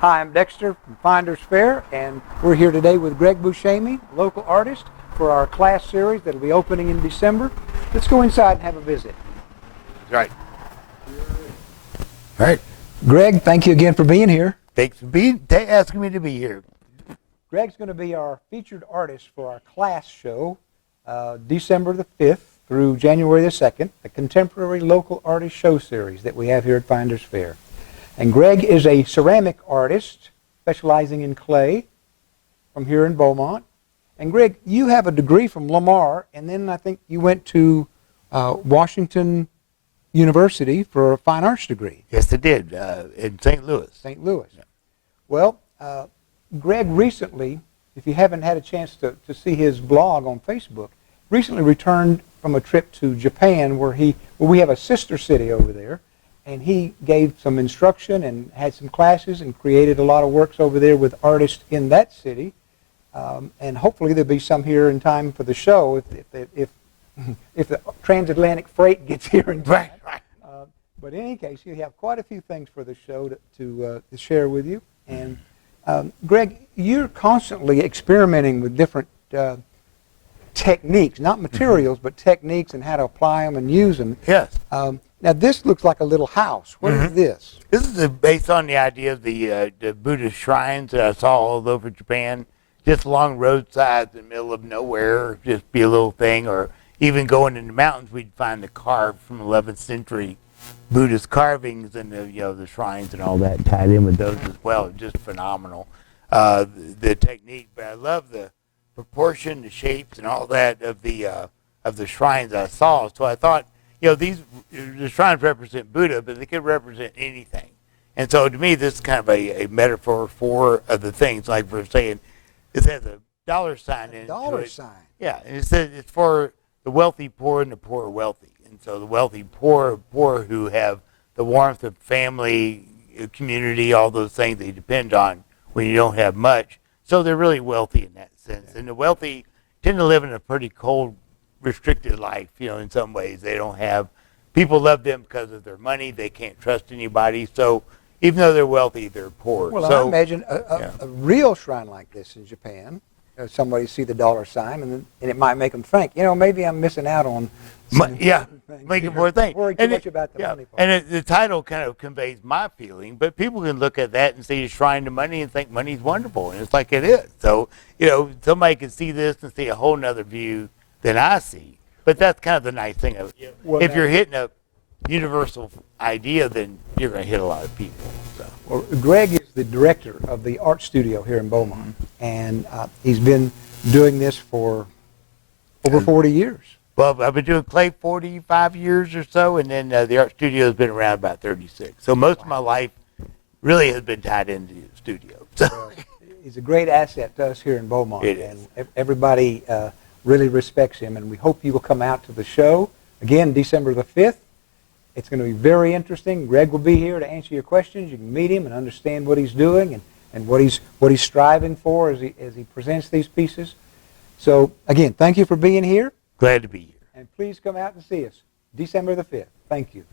Hi, I'm Dexter from Finders Fayre, and we're here today with Greg Busceme, local artist, for our class series that will be opening in December. Let's go inside and have a visit. Right. All right. Greg, thank you again for being here. Thanks for asking me to be here. Greg's going to be our featured artist for our class show, December the 5th through January the 2nd, a contemporary local artist show series that we have here at Finders Fayre. And Greg is a ceramic artist specializing in clay from here in Beaumont. And Greg, you have a degree from Lamar, and then I think you went to Washington University for a fine arts degree. Yes, I did, in St. Louis. St. Louis. Yeah. Well, Greg recently, if you haven't had a chance to see his blog on Facebook, recently returned from a trip to Japan where we have a sister city over there. And he gave some instruction and had some classes and created a lot of works over there with artists in that city. And hopefully there'll be some here in time for the show if the transatlantic freight gets here in time. Right. But in any case, you have quite a few things for the show to share with you. And Greg, you're constantly experimenting with different techniques, not materials, but techniques and how to apply them and use them. Yes. Now, this looks like a little house. What is this? This is based on the idea of the Buddhist shrines that I saw all over Japan, just along roadsides in the middle of nowhere, just be a little thing, or even going in the mountains, we'd find the carved from 11th century Buddhist carvings and the shrines and all that tied in with those as well. Just phenomenal, the technique. But I love the proportion, the shapes, and all that of the shrines I saw. So I thought, the shrines represent Buddha, but they could represent anything. And so to me, this is kind of a metaphor for the things. Like we're saying, it has a dollar sign in it. Dollar sign. Yeah, and it says it's for the wealthy poor and the poor wealthy. And so the wealthy poor who have the warmth of family, community, all those things they depend on when you don't have much. So they're really wealthy in that sense. And the wealthy tend to live in a pretty cold, restricted life, in some ways. They don't have, people love them because of their money. They can't trust anybody. So even though they're wealthy, they're poor. Well, so, I imagine a real shrine like this in Japan, somebody see the dollar sign, and it might make them think, maybe I'm missing out on making more things. Worry too much about the money part. And the title kind of conveys my feeling, but people can look at that and see a shrine to money and think money's wonderful, and it's like it is. So, somebody can see this and see a whole nother view than I see. But that's kind of the nice thing of it. Well, if you're hitting a universal idea, then you're going to hit a lot of people. So. Well, Greg is the director of the art studio here in Beaumont, and he's been doing this for over 40 years. Well, I've been doing clay 45 years or so, and then the art studio has been around about 36. So most of my life really has been tied into the studio. So. Well, he's a great asset to us here in Beaumont. It is. And everybody really respects him, and we hope you will come out to the show. Again, December the 5th. It's going to be very interesting. Greg will be here to answer your questions. You can meet him and understand what he's doing and what he's striving for as he presents these pieces. So, again, thank you for being here. Glad to be here. And please come out and see us December the 5th. Thank you.